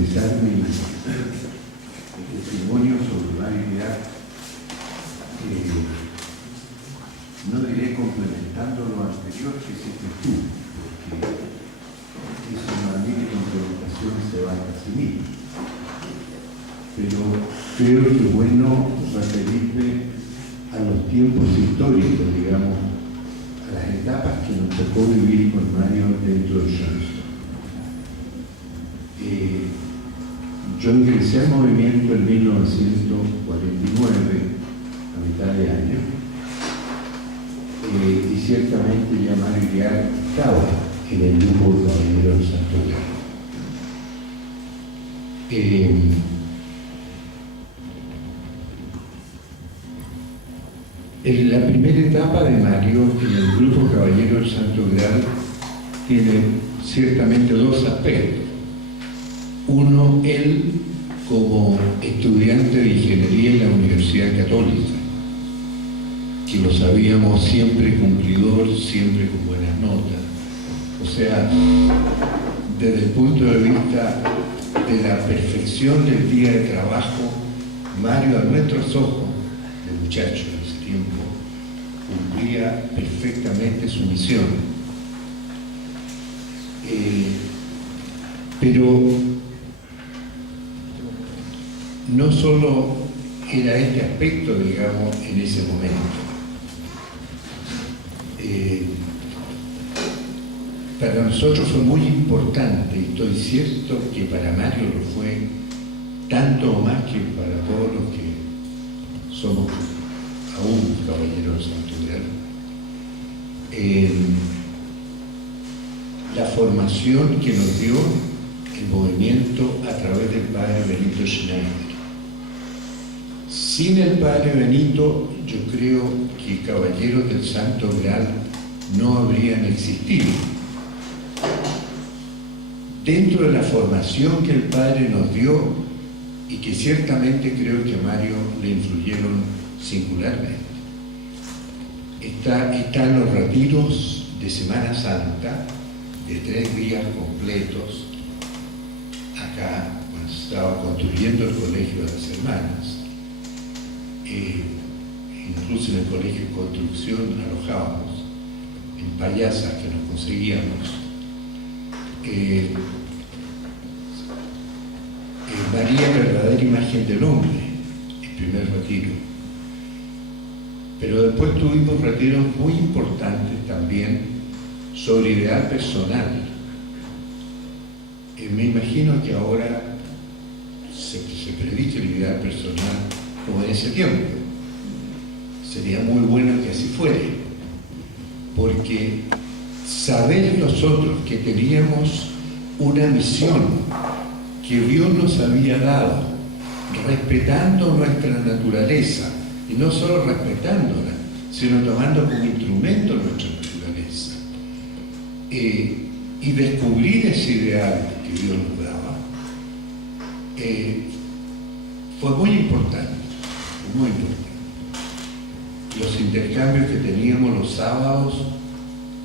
expresar mi testimonio sobre Mario Iriart, no diré complementando lo anterior que hiciste tú, porque es una libre complementación se va a sí misma. Pero creo que es bueno referirme a los tiempos históricos, digamos, a las etapas que nos tocó vivir con Mario dentro de Johnston. Yo ingresé al movimiento en 1949, a mitad de año, y ciertamente ya Mario Iriart estaba en el grupo de Caballeros del Santo Grial. La primera etapa de Mario en el grupo Caballero del Santo Grial tiene ciertamente dos aspectos. Uno, él como estudiante de ingeniería en la Universidad Católica, que lo sabíamos siempre cumplidor, siempre con buenas notas. O sea, desde el punto de vista de la perfección del día de trabajo, Mario, a nuestros ojos, de muchacho en ese tiempo, cumplía perfectamente su misión. Pero no solo era este aspecto, digamos, en ese momento. Para nosotros fue muy importante, y estoy cierto que para Mario lo fue tanto o más que para todos los que somos aún caballeros del Santo Grial, la formación que nos dio el movimiento a través del padre Benito Schneider. Sin el padre Benito, yo creo que Caballeros del Santo Grial no habrían existido. Dentro de la formación que el padre nos dio, y que ciertamente creo que a Mario le influyeron singularmente, están los retiros de Semana Santa, de 3 días completos, acá, cuando se estaba construyendo el Colegio de las Hermanas. Incluso en el colegio de construcción alojábamos en payasas que nos conseguíamos. María, verdadera imagen del hombre, el primer retiro. Pero después tuvimos retiros muy importantes también sobre ideal personal. Me imagino que ahora se predice el ideal personal como en ese tiempo. Sería muy bueno que así fuere, porque saber nosotros que teníamos una misión que Dios nos había dado, respetando nuestra naturaleza, y no solo respetándola, sino tomando como instrumento nuestra naturaleza, y descubrir ese ideal que Dios nos daba, fue muy importante, muy importante. Los intercambios que teníamos los sábados,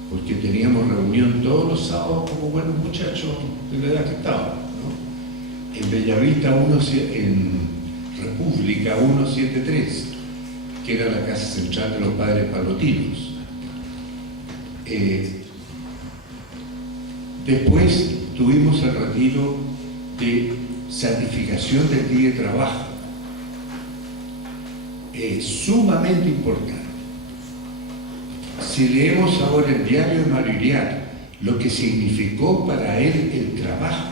porque teníamos reunión todos los sábados como buenos muchachos de la edad que estábamos, ¿no? En Bellavista, en República 173, que era la casa central de los padres palotinos. Después tuvimos el retiro de santificación del día de trabajo, sumamente importante. Si leemos ahora el diario de Mario Iriart, lo que significó para él el trabajo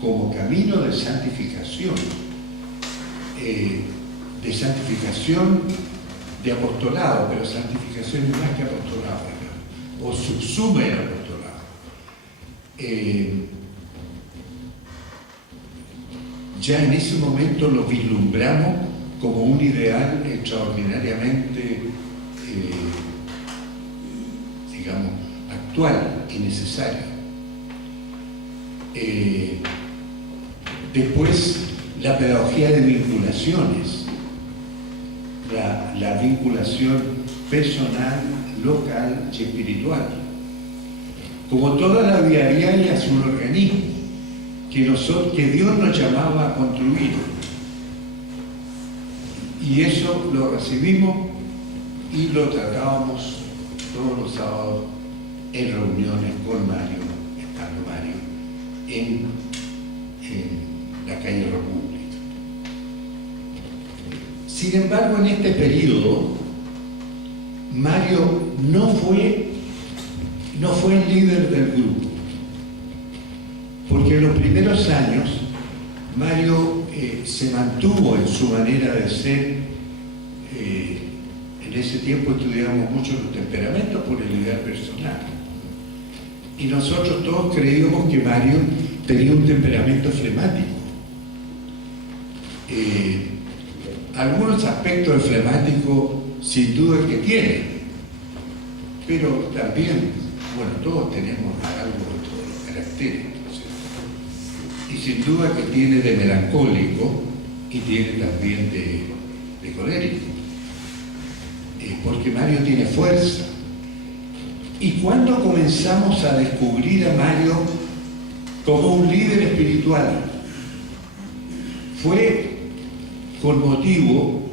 como camino de santificación de apostolado, pero santificación es más que apostolado, ¿no? O subsume el apostolado. Ya en ese momento lo vislumbramos como un ideal extraordinariamente, digamos, actual y necesario. Después, la pedagogía de vinculaciones, la vinculación personal, local y espiritual. Como toda la vida diaria es un organismo que Dios nos llamaba a construir. Y eso lo recibimos y lo tratábamos todos los sábados en reuniones con Mario, estando Mario, en la calle República. Sin embargo, en este periodo, Mario no fue el líder del grupo, porque en los primeros años Mario se mantuvo en su manera de ser. En ese tiempo estudiábamos mucho los temperamentos por el ideal personal, y nosotros todos creíamos que Mario tenía un temperamento flemático. Algunos aspectos del flemático sin duda que tiene, pero también, bueno, todos tenemos algo de todos los caracteres, ¿sí? Y sin duda que tiene de melancólico y tiene también de colérico, porque Mario tiene fuerza. Y cuando comenzamos a descubrir a Mario como un líder espiritual, fue con motivo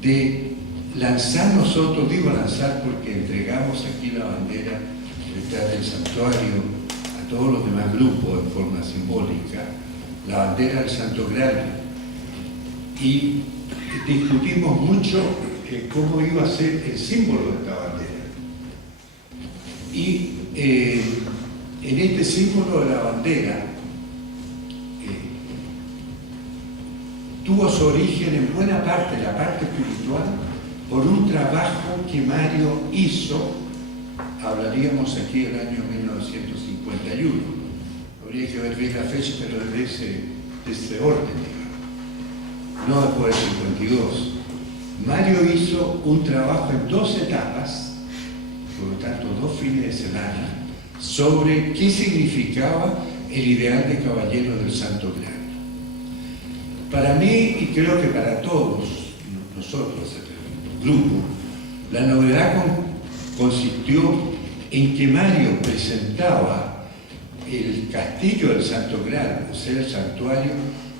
de lanzar nosotros, digo lanzar porque entregamos aquí la bandera detrás del santuario a todos los demás grupos en forma simbólica, la bandera del Santo Graal, y discutimos mucho cómo iba a ser el símbolo de esta bandera. Y en este símbolo de la bandera tuvo su origen en buena parte, la parte espiritual, por un trabajo que Mario hizo, hablaríamos aquí del año 1951, habría que ver bien la fecha, pero de ese orden, digamos, no después del 52. Mario hizo un trabajo en 2 etapas, por lo tanto 2 fines de semana, sobre qué significaba el ideal de caballero del Santo Graal. Para mí, y creo que para todos nosotros, el grupo, la novedad consistió en que Mario presentaba el castillo del Santo Graal, o sea, el santuario,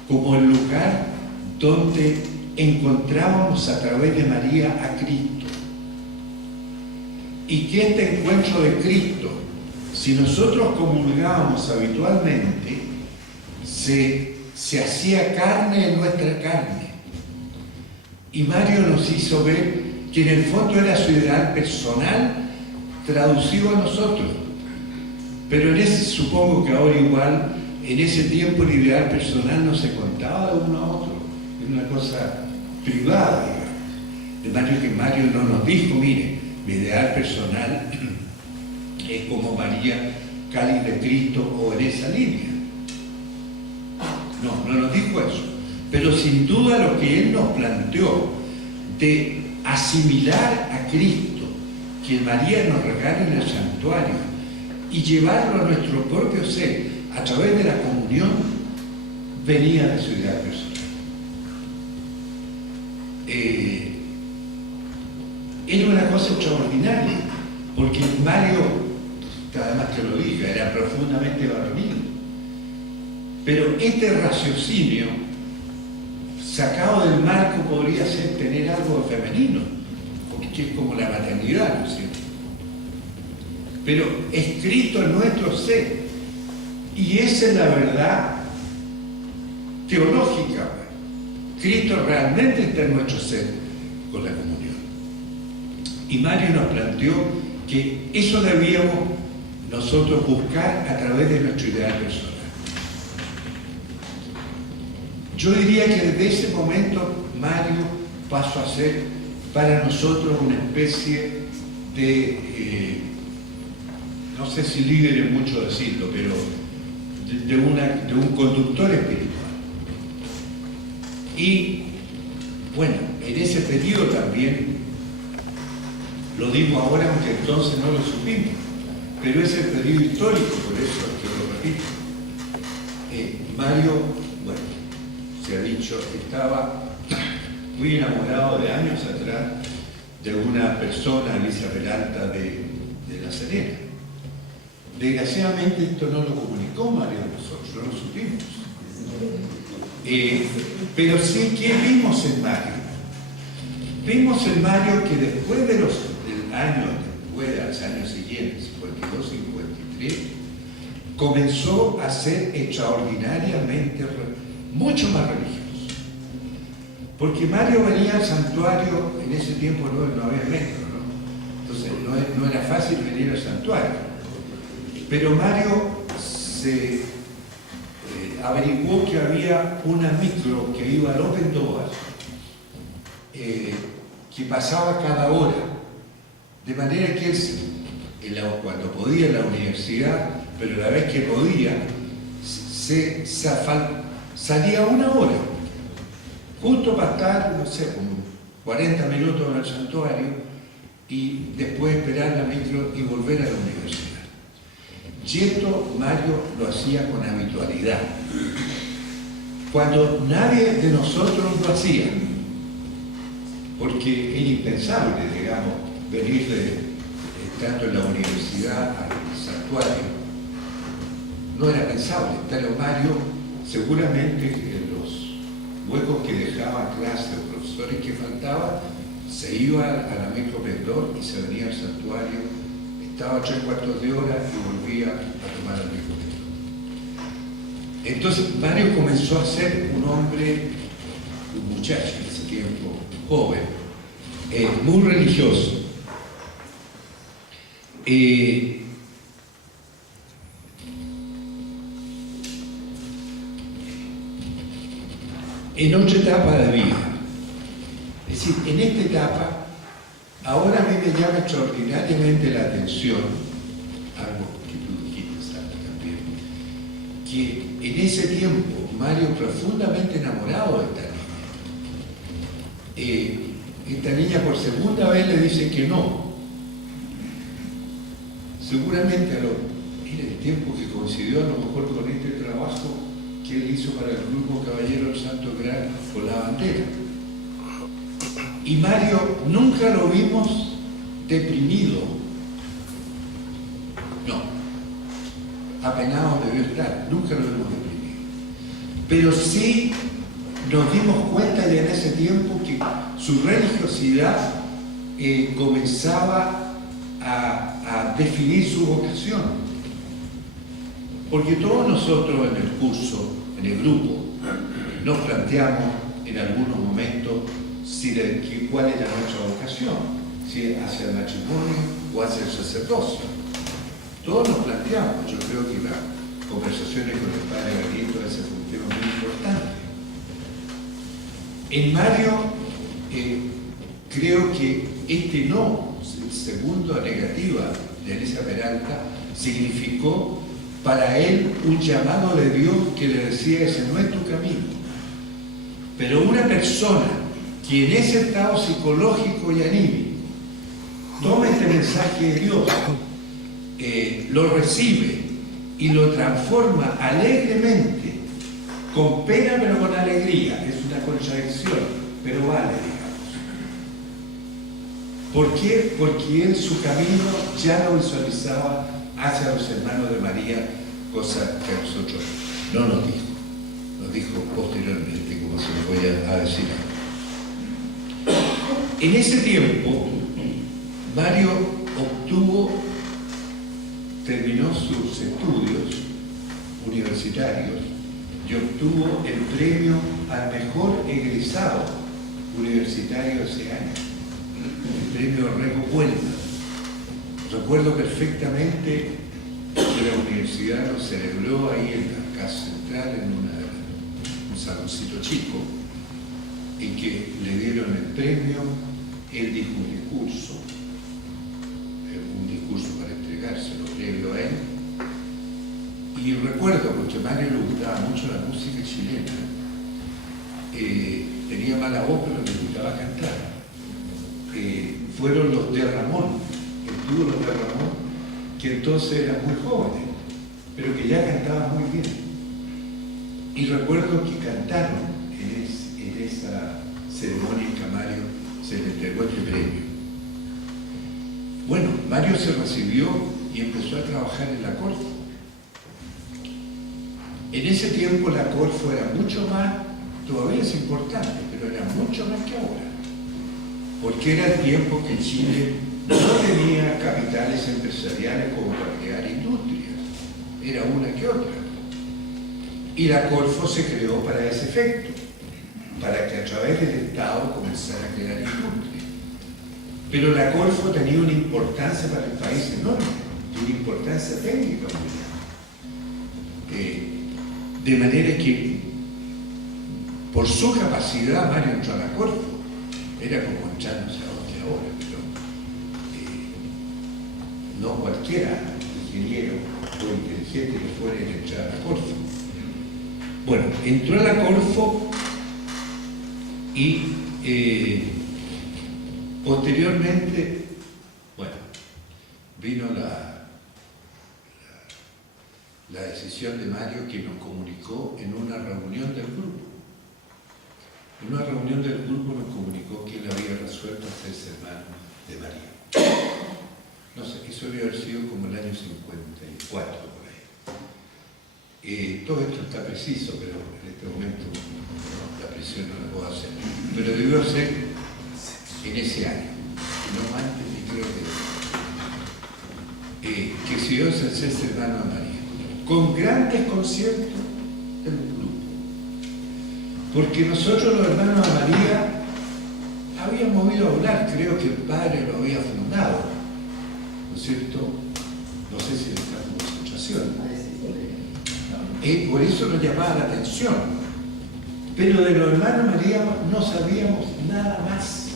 como el lugar donde encontrábamos a través de María a Cristo. Y que este encuentro de Cristo, si nosotros comulgábamos habitualmente, se hacía carne en nuestra carne. Y Mario nos hizo ver que en el fondo era su ideal personal traducido a nosotros. Pero supongo que ahora igual, en ese tiempo el ideal personal no se contaba de uno a otro. Es una cosa privada, digamos. De manera que Mario no nos dijo, mire, mi ideal personal es como María, cáliz de Cristo o en esa línea. No nos dijo eso. Pero sin duda lo que él nos planteó de asimilar a Cristo, que María nos regala en el santuario, y llevarlo a nuestro propio ser a través de la comunión, venía de su ideal personal. Era una cosa extraordinaria, porque Mario, además que lo diga, era profundamente varonil. Pero este raciocinio, sacado del marco, podría ser tener algo de femenino, porque es como la maternidad, ¿no es cierto? Pero escrito en nuestro ser, y esa es la verdad teológica. Cristo realmente está en nuestro ser con la comunión. Y Mario nos planteó que eso debíamos nosotros buscar a través de nuestro ideal personal. Yo diría que desde ese momento Mario pasó a ser para nosotros una especie de, no sé si líder es mucho decirlo, pero de un conductor espiritual. Y bueno, en ese periodo también, lo digo ahora aunque entonces no lo supimos, pero es el periodo histórico, por eso es que lo repito. Mario, bueno, se ha dicho, estaba muy enamorado de años atrás de una persona, Alicia Peralta, de La Serena. Desgraciadamente esto no lo comunicó Mario a nosotros, no lo supimos. Pero sí, ¿qué vimos en Mario? Vimos en Mario que después de los años siguientes, 52, 53, comenzó a ser extraordinariamente, mucho más religioso. Porque Mario venía al santuario, en ese tiempo no había metro, ¿no? Entonces no era fácil venir al santuario. Pero Mario se averiguó que había una micro que iba al Open Door, que pasaba cada hora, de manera que él, cuando podía en la universidad, pero la vez que podía, salía una hora, justo para estar, no sé, como 40 minutos en el santuario, y después esperar la micro y volver a la universidad. Y esto Mario lo hacía con habitualidad, cuando nadie de nosotros lo hacía, porque era impensable, digamos, venir estando en la universidad al santuario. No era pensable. Pero Mario, seguramente en los huecos que dejaba clase o profesores que faltaban, se iba a la micro Pendor y se venía al santuario. Estaba 3/4 de hora y volvía a tomar el micro. Entonces Mario comenzó a ser un hombre, un muchacho en ese tiempo, joven, muy religioso. En otra etapa de vida. Es decir, en esta etapa, ahora a mí me llama extraordinariamente la atención, algo que tú dijiste, Sandra, también, que en ese tiempo Mario, profundamente enamorado de esta niña por segunda vez le dice que no. Seguramente era el tiempo que coincidió a lo mejor con este trabajo que él hizo para el grupo Caballero del Santo Graal con la bandera. Y Mario nunca lo vimos deprimido. No. Apenado debió estar. Nunca lo vimos deprimido. Pero sí nos dimos cuenta ya en ese tiempo que su religiosidad comenzaba a definir su vocación. Porque todos nosotros en el curso, en el grupo, nos planteamos en algunos momentos cuál era nuestra vocación, si hacia el matrimonio o hacia el sacerdocio. Todos nos planteamos. Yo creo que las conversaciones con el padre Benito, ese fue un tema muy importante. En Mario, creo que segunda negativa de Elisa Peralta, significó para él un llamado de Dios que le decía: ese no es tu camino. Pero una persona que en ese estado psicológico y anímico toma este mensaje de Dios, lo recibe y lo transforma alegremente, con pena pero con alegría. Es una contradicción, pero vale, digamos. ¿Por qué? Porque él su camino ya lo visualizaba hacia los hermanos de María, cosa que a nosotros no nos dijo. Nos dijo posteriormente, como se lo voy a decir ahora. En ese tiempo, Mario terminó sus estudios universitarios y obtuvo el premio al mejor egresado universitario ese año, el premio Rego Huelva. Recuerdo perfectamente que la universidad lo celebró ahí en la casa central, en un saloncito chico, en que le dieron el premio. Él dijo un discurso para entregárselo previo a él. Y recuerdo, porque a Mario le gustaba mucho la música chilena, tenía mala voz, pero le gustaba cantar. Fueron los de Ramón, el dúo Los de Ramón, que entonces eran muy jóvenes, pero que ya cantaban muy bien. Y recuerdo que cantaron en esa ceremonia en que Mario se le entregó este premio. Bueno, Mario se recibió y empezó a trabajar en la Corfo. En ese tiempo la Corfo era mucho más, todavía es importante, pero era mucho más que ahora, porque era el tiempo que Chile no tenía capitales empresariales como para crear industrias, era una que otra. Y la Corfo se creó para ese efecto, para que a través del Estado comenzara a crear industrias. Pero la Corfo tenía una importancia para el país enorme, una importancia técnica muy grande. De manera que, por su capacidad, Mario entró a la Corfo. Era como entrar, no sé a ahora, pero no cualquiera ingeniero o inteligente que fuera a entrar a la Corfo. Bueno, entró a la Corfo y posteriormente, bueno, vino la decisión de Mario, que nos comunicó en una reunión del grupo. En una reunión del grupo nos comunicó que él había resuelto hacerse hermano de María. No sé, eso debe haber sido como el año 54, por ahí. Todo esto está preciso, pero en este momento la presión no la puedo hacer. Pero debió ser en ese año, no antes, y creo que se dio a hacerse hermano de María, con grandes conciertos del grupo. Porque nosotros los hermanos de María habíamos oído hablar, creo que el padre lo había fundado, ¿no es cierto? No sé si en esta concentración. Por eso nos llamaba la atención. Pero de los hermanos María no sabíamos nada más.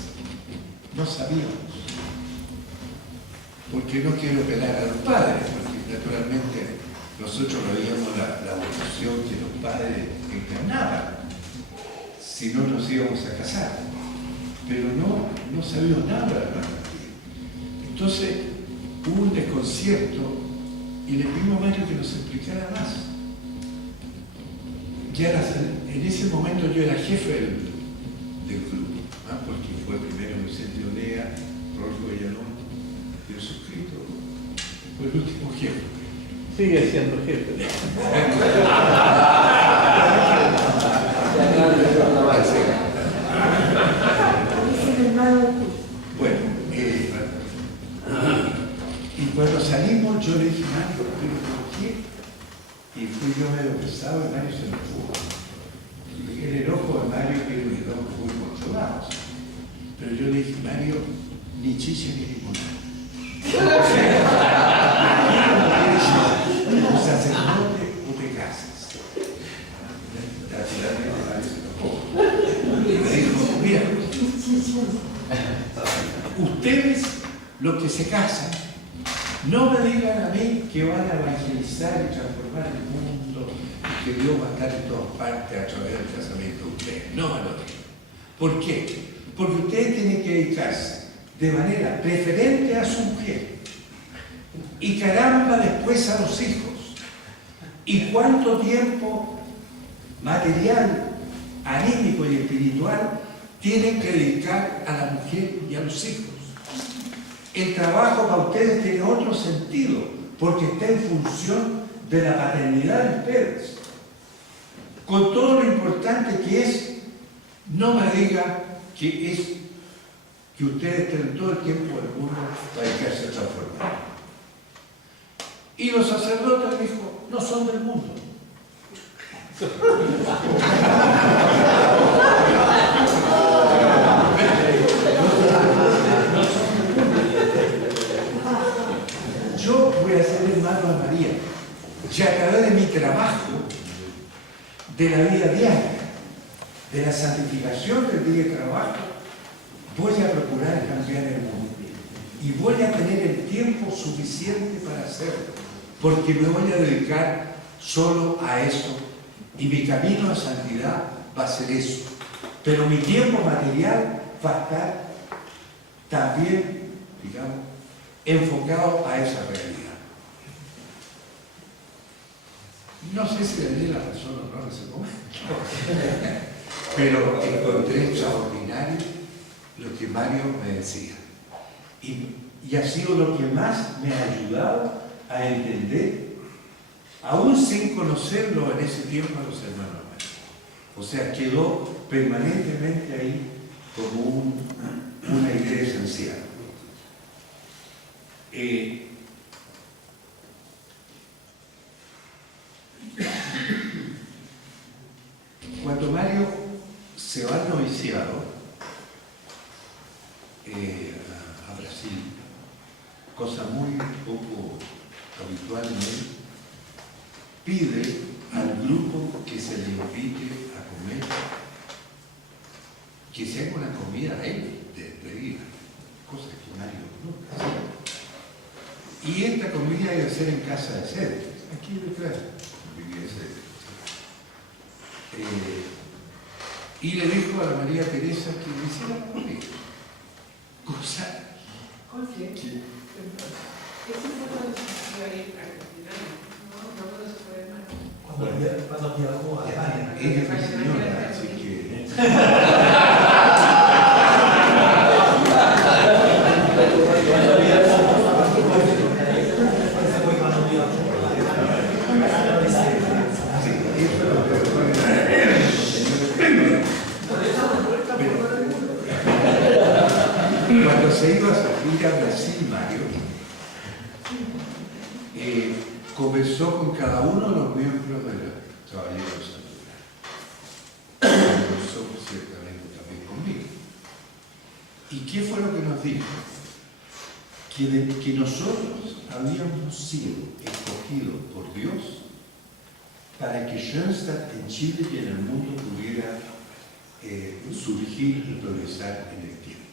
No sabíamos. Porque no quiero pelar a los padres, porque naturalmente nosotros veíamos la vocación que los padres encarnaban, si no nos íbamos a casar. Pero no sabíamos nada de la hermana María. Entonces hubo un desconcierto y le pedimos a Mario que nos explicara más. En ese momento yo era jefe del grupo, ¿no? Porque fue primero Vicente Olea, Rodolfo Villalón, yo suscrito, fue el último jefe. Sigue siendo jefe. Bueno, y cuando salimos yo le dije, Mario, ¿por qué? Y fui yo medio pesado y Mario se me fue. El enojo de Mario era un enojo muy controlado. Pero yo le dije, Mario, ni chicha ni limonada. O sacerdote o te casas. Naturalmente Mario se enojó. Y me dijo, mira, ustedes, los que se casan, no me digan a mí que van a evangelizar y transformar el mundo, que Dios va a estar en todas partes a través del casamiento de ustedes. No me lo digan. ¿Por qué? Porque ustedes tienen que dedicarse de manera preferente a su mujer y caramba después a los hijos. ¿Y cuánto tiempo material, anímico y espiritual tienen que dedicar a la mujer y a los hijos? El trabajo para ustedes tiene otro sentido, porque está en función de la paternidad de ustedes. Con todo lo importante que es, no me diga que ustedes tienen todo el tiempo del mundo para dedicarse a transformar. Y los sacerdotes, dijo, no son del mundo. Yo voy a ser hermano de María, y a través de mi trabajo, de la vida diaria, de la santificación del día de trabajo, voy a procurar cambiar el mundo. Y voy a tener el tiempo suficiente para hacerlo, porque me voy a dedicar solo a eso. Y mi camino a santidad va a ser eso. Pero mi tiempo material va a estar también, digamos, enfocado a esa realidad. No sé si le di la razón o no en ese momento, pero encontré extraordinario lo que Mario me decía. Y ha sido lo que más me ha ayudado a entender, aún sin conocerlo en ese tiempo, a los hermanos Mario. O sea, quedó permanentemente ahí como una idea esencial. Cuando Mario se va al noviciado a Brasil, cosa muy poco habitual en él, pide al grupo que se le invite a comer, que se haga una comida a él de despedida, cosa que Mario nunca hacía. Y esta comida iba a ser en casa de Cede, aquí detrás, vivía Cede. Y le dijo a la María Teresa que le hiciera la comida. Cosa ¿Con qué? que ¿Qué se puede ir a cocinar? No se puede más. Cuando viajó a Alemania. ella es mi señora, así que... Cuando se iba a ir a Brasil, Mario, conversó con cada uno de los miembros de la Caballeros Santuario. Conversó ciertamente también conmigo. ¿Y qué fue lo que nos dijo? Que nosotros habíamos sido escogidos por Dios para que Schoenstatt en Chile y en el mundo pudiera surgir y progresar en el tiempo.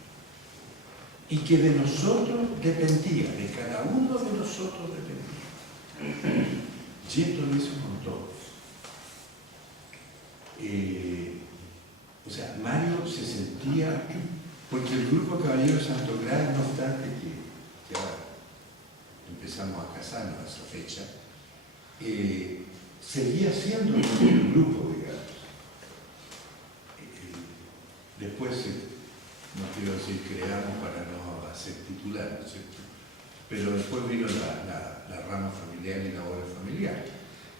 Y que de nosotros dependía, de cada uno de nosotros dependía. Y esto lo hizo con todos. O sea, Mario se sentía, porque el grupo Caballero Santo Grado, no obstante que ahora empezamos a casarnos a esa fecha, seguía siendo el grupo, digamos. Después, no quiero decir creamos para no hacer titular, ¿no es cierto? Pero después vino la rama familiar y la obra familiar.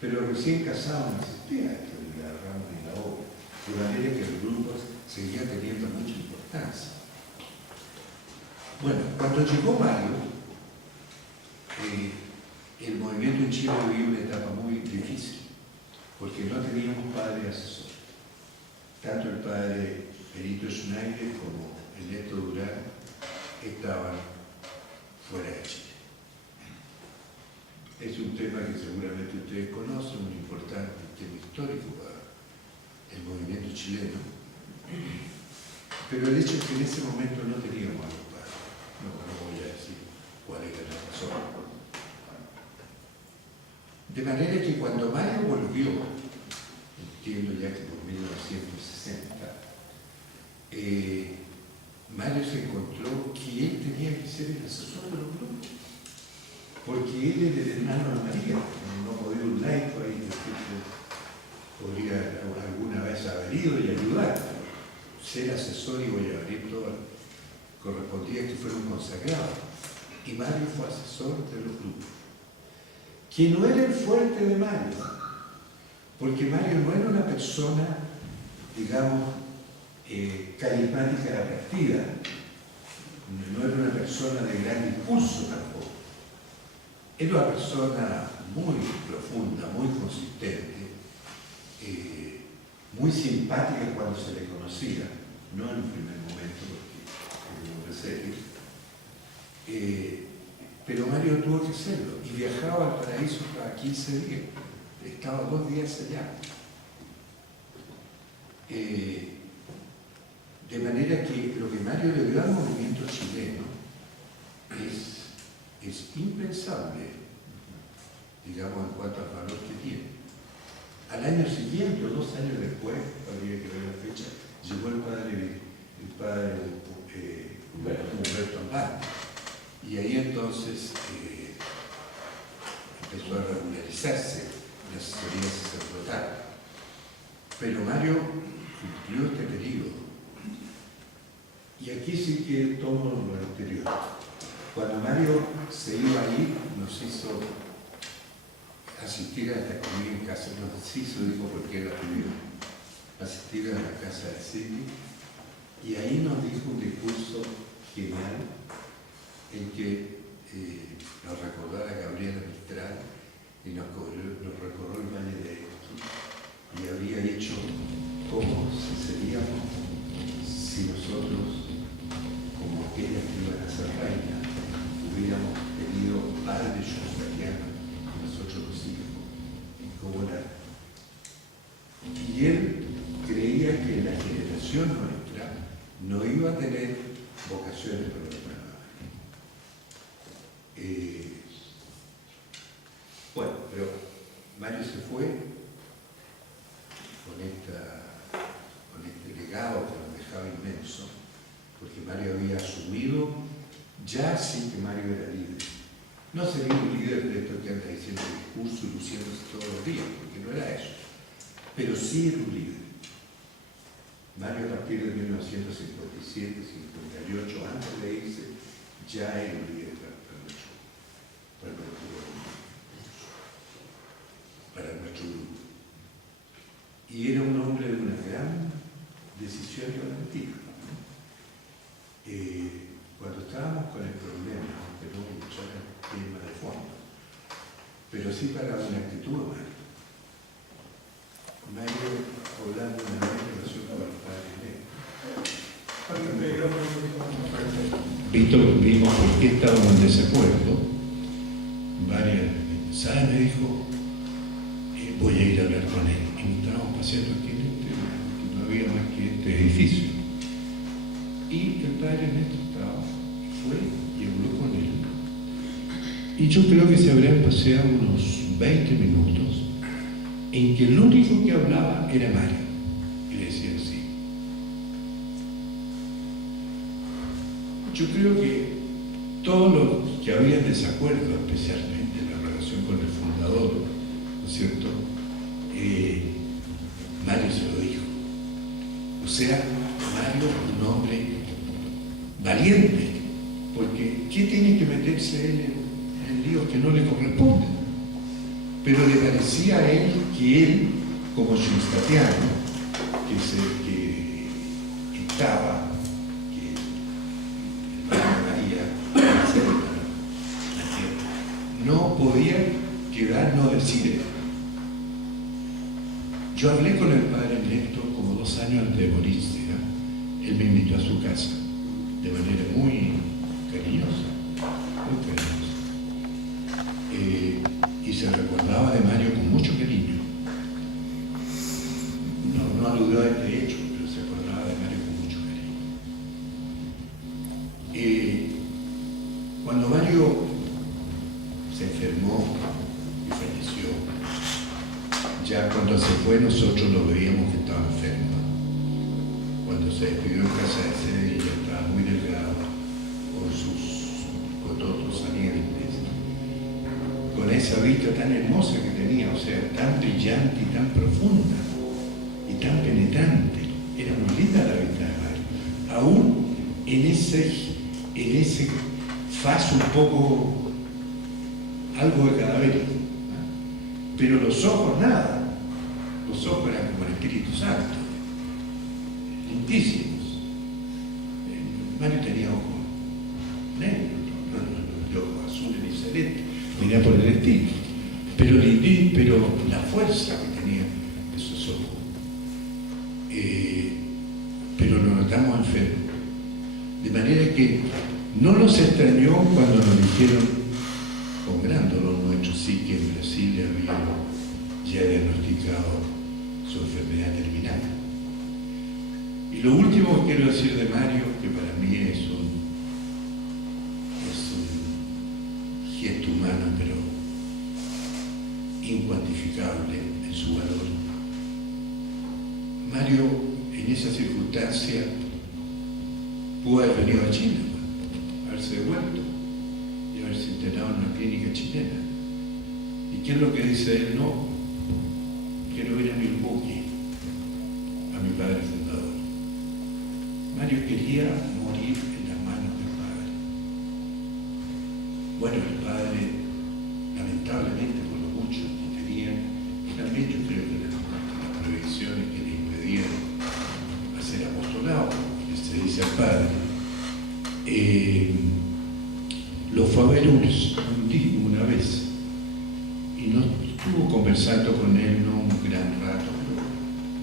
Pero recién casados no existía esto de la rama y la obra, de manera que el grupo seguía teniendo mucha importancia. Bueno, cuando llegó Mario, el movimiento en Chile vivió una etapa muy difícil, porque no teníamos padre asesor. Tanto el padre Perito Schneider como el Neto Durán estaban fuera de Chile. Es un tema que seguramente ustedes conocen, muy importante, un tema histórico para el movimiento chileno. Pero el hecho es que en ese momento no teníamos a los padres. No voy a decir cuál era la razón. De manera que cuando Mario volvió, entiendo ya que por 1960, Mario se encontró que él tenía que ser el asesor de los grupos, porque él era el hermano de María, no podía un laico ahí que podría alguna vez haber ido y ayudar, ser asesor y voy a abrir todo, correspondía que fuera un consagrado, y Mario fue asesor de los grupos, que no era el fuerte de Mario, porque Mario no era una persona, digamos, carismática atractiva, no era una persona de gran discurso tampoco, era una persona muy profunda, muy consistente, muy simpática cuando se le conocía, no en un primer momento porque era un hombre serio, pero Mario tuvo que hacerlo y viajaba al paraíso cada 15 días, estaba 2 días allá. De manera que lo que Mario le dio al movimiento chileno es impensable, digamos, en cuanto al valor que tiene. Al año siguiente, o 2 años después, habría que ver la fecha, llegó el padre Humberto Amparo. Y ahí entonces empezó a regularizarse la asesoría sacerdotal. Pero Mario cumplió este periodo. Y aquí sí que tomo lo anterior. Cuando Mario se iba a ir, nos hizo asistir a esta comida en casa, no, sí se dijo porque era primero, asistir a la casa de Silvia, y ahí nos dijo un discurso genial en que nos recordara a Gabriela Mistral y nos recorrió el Valle de Esquí y habría hecho cómo seríamos si nosotros, como aquellas que iban a ser reinas, hubiéramos tenido padres yucatecos, nosotros los hijos, cómo era. Y él creía que la generación nuestra no iba a tener vocaciones para la bueno, pero Mario se fue con este legado que nos dejaba inmenso, porque Mario había asumido, ya sí que Mario era líder. No sería un líder de esto que anda diciendo discurso y luciéndose todos los días, porque no era eso, pero sí era un líder. Mario a partir de 1957, 58, antes de irse, ya era un líder para nuestro grupo. Y era un hombre de una gran decisión y valentía. Cuando estábamos con el problema, no tenemos que luchar el tema de fondo, pero sí para una actitud de Mario. Mario, hablando de una relación con los padres negros. Víctor, vimos por qué estábamos en desacuerdo. Varias, ¿sabes? Me dijo, voy a ir a hablar con él. Y estábamos paseando aquí en no había más que este edificio. Y el padre Néstor estaba, fue y habló con él. Y yo creo que se habrían paseado unos 20 minutos en que el único que hablaba era Mario. Y le decía así. Yo creo que todos los que habían desacuerdo, especialmente en la relación con el fundador, ¿no es cierto? Mario se lo dijo. O sea, Mario, un hombre valiente, porque ¿qué tiene que meterse él en líos que no le corresponden? Pero le parecía a él que él, como schustatiano, que estaba, que María, no podía quedar no decir. Yo hablé con el padre Néstor como 2 años antes de morirse. Él me invitó a su casa de manera muy cariñosa, muy cariñosa. Y se recordaba de Mario con mucho cariño. No aludió a este hecho, pero se acordaba de Mario con mucho cariño. Cuando Mario se enfermó y falleció, ya cuando se fue nosotros lo veíamos que estaba enfermo. Cuando se despidió en casa de sede ya estaba muy delgado, con sus cototos salientes, con esa vista tan hermosa que tenía, o sea, tan brillante y tan profunda y tan penetrante. Era muy linda la vista de Mario, aún en ese faz un poco algo de cadavérico, ¿no? Pero los ojos nada, los ojos eran como el Espíritu Santo, lindísimos. Mario tenía ojos negros, no ojos azules ni celestes, mirá por el estilo, pero la fuerza que tenía esos ojos. Pero lo notamos enfermo, de manera que no nos extrañó cuando nos dijeron, con gran dolor nuestro, sí que en Brasil le habían ya diagnosticado su enfermedad terminal. Y lo último que quiero decir de Mario, que para mí es un gesto humano, pero incuantificable en su valor. Mario, en esa circunstancia, pudo haber venido a Chile, haberse devuelto y haberse internado en una clínica chilena. ¿Y qué es lo que dice él? No, quiero ir a Milwaukee, a mi padre fundador. Mario quería morir en las manos del padre. Bueno, el padre, lamentablemente, por lo mucho, lo fue a ver una vez y nos estuvo conversando con él, no un gran rato, pero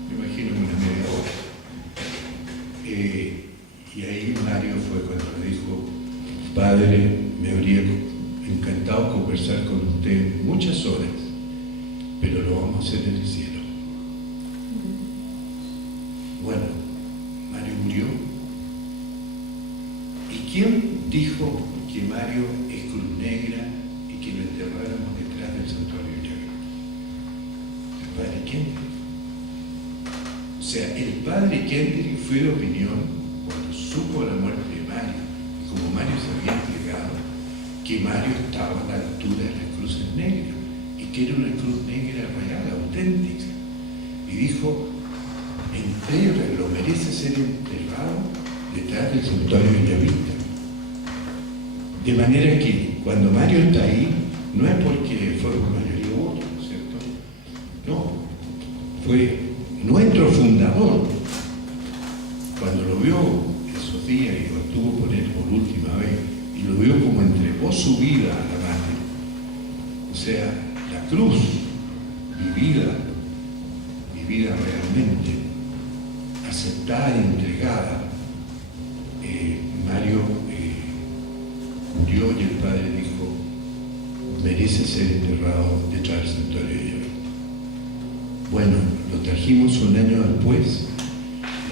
me imagino una media hora. Y ahí Mario fue cuando le dijo: padre, me habría encantado conversar con usted muchas horas, pero lo vamos a hacer en el cielo. Bueno, Mario murió. ¿Y quién dijo que Mario es cruz negra y que lo enterráramos detrás del santuario de Yavín? El padre Kendrick. O sea, el padre Kendrick fue de opinión, cuando supo la muerte de Mario, y como Mario se había entregado, que Mario estaba a la altura de las cruces negras, y que era una cruz negra real, auténtica. Y dijo: lo merece ser enterrado detrás del santuario de Villavista. De manera que cuando Mario está ahí, no es porque fue por mayoría u otro, ¿no es cierto? No, fue nuestro fundador. Cuando lo vio esos días y lo estuvo por él por última vez, y lo vio como entregó su vida a la madre, o sea, la cruz vivida realmente, aceptada y entregada, Mario murió y el padre dijo: merece ser enterrado detrás del santuario de Yavín. Bueno, lo trajimos un año después.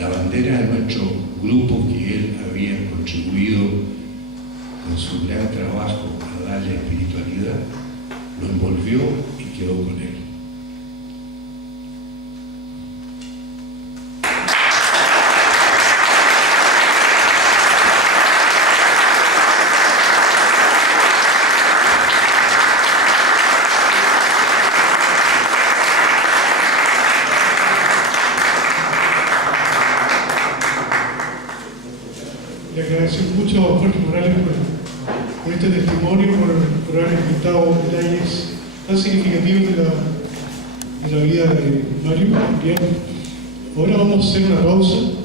La bandera de nuestro grupo, que él había contribuido con su gran trabajo a darle espiritualidad, lo envolvió y quedó con él. Le agradecemos mucho a Jorge Morales por este testimonio, por haber enfrentado detalles tan significativos de la vida de Mario. Bien, ahora vamos a hacer una pausa.